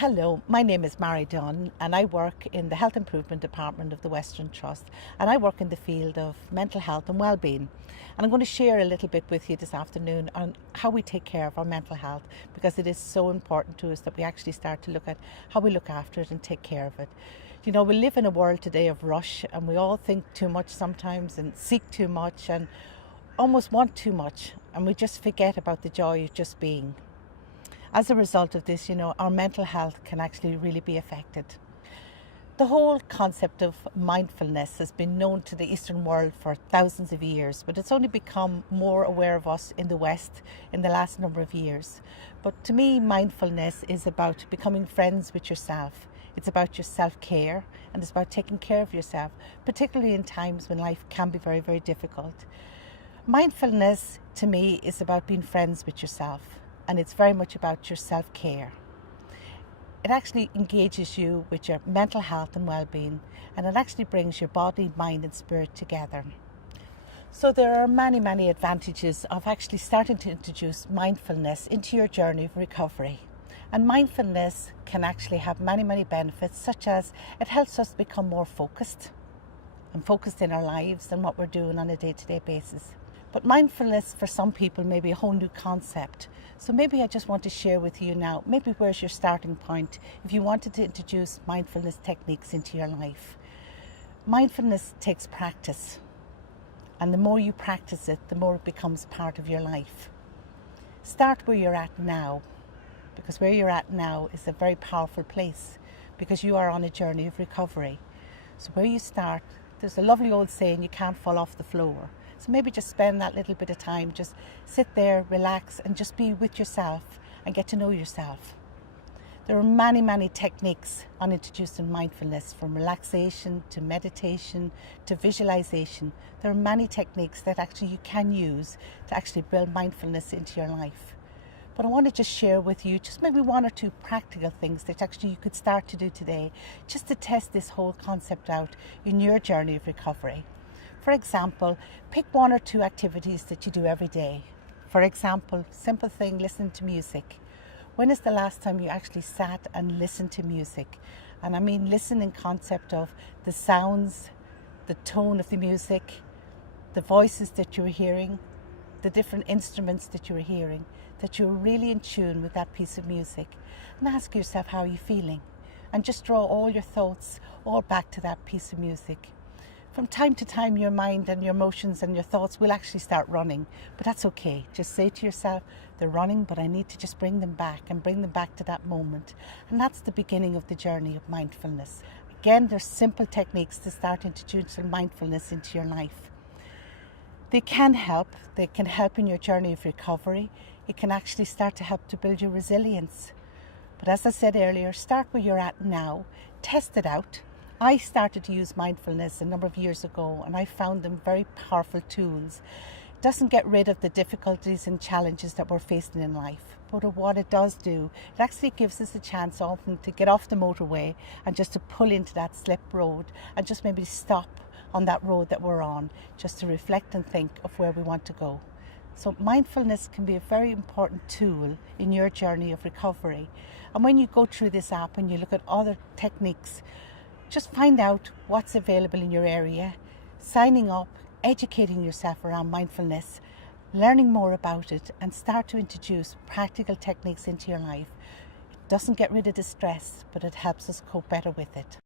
Hello, my name is Dunne and I work in the Health Improvement Department of the Western Trust, and I work in the field of mental health and well-being. And I'm going to share a little bit with you this afternoon on how we take care of our mental health, because it is so important to us that we actually start to look at how we look after it and take care of it. You know, we live in a world today of rush, and we all think too much sometimes and seek too much and almost want too much, and we just forget about the joy of just being. As a result of this, our mental health can actually really be affected. The whole concept of mindfulness has been known to the Eastern world for thousands of years, but it's only become more aware of us in the West in the last number of years. But to me, mindfulness is about becoming friends with yourself. It's about your self-care, and it's about taking care of yourself, particularly in times when life can be very, very difficult. Mindfulness, to me, is about being friends with yourself. And it's very much about your self-care. It actually engages you with your mental health and well-being, and it actually brings your body, mind and spirit together. So there are many, many advantages of actually starting to introduce mindfulness into your journey of recovery. And mindfulness can actually have many, many benefits, such as it helps us become more focused in our lives and what we're doing on a day-to-day basis. But mindfulness for some people may be a whole new concept. So maybe I just want to share with you now, maybe where's your starting point if you wanted to introduce mindfulness techniques into your life. Mindfulness takes practice. And the more you practice it, the more it becomes part of your life. Start where you're at now, because where you're at now is a very powerful place, because you are on a journey of recovery. So where you start, there's a lovely old saying, you can't fall off the floor. So maybe just spend that little bit of time, just sit there, relax, and just be with yourself and get to know yourself. There are many, many techniques on introducing mindfulness, from relaxation to meditation to visualization. There are many techniques that actually you can use to actually build mindfulness into your life. But I want to just share with you just maybe one or two practical things that actually you could start to do today, just to test this whole concept out in your journey of recovery. For example, pick one or two activities that you do every day. For example, simple thing, listen to music. When is the last time you actually sat and listened to music? And I mean listen in concept of the sounds, the tone of the music, the voices that you're hearing, the different instruments that you're hearing, that you're really in tune with that piece of music. And ask yourself, how are you feeling? And just draw all your thoughts all back to that piece of music. From time to time, your mind and your emotions and your thoughts will actually start running, but that's okay. Just say to yourself, they're running, but I need to just bring them back to that moment. And that's the beginning of the journey of mindfulness. Again, there's simple techniques to start introducing mindfulness into your life. They can help in your journey of recovery. It can actually start to help to build your resilience. But as I said earlier, start where you're at now, test it out. I started to use mindfulness a number of years ago, and I found them very powerful tools. It doesn't get rid of the difficulties and challenges that we're facing in life, but what it does do, it actually gives us a chance often to get off the motorway and just to pull into that slip road and just maybe stop on that road that we're on, just to reflect and think of where we want to go. So mindfulness can be a very important tool in your journey of recovery. And when you go through this app and you look at other techniques, just find out what's available in your area, signing up, educating yourself around mindfulness, learning more about it, and start to introduce practical techniques into your life. It doesn't get rid of the stress, but it helps us cope better with it.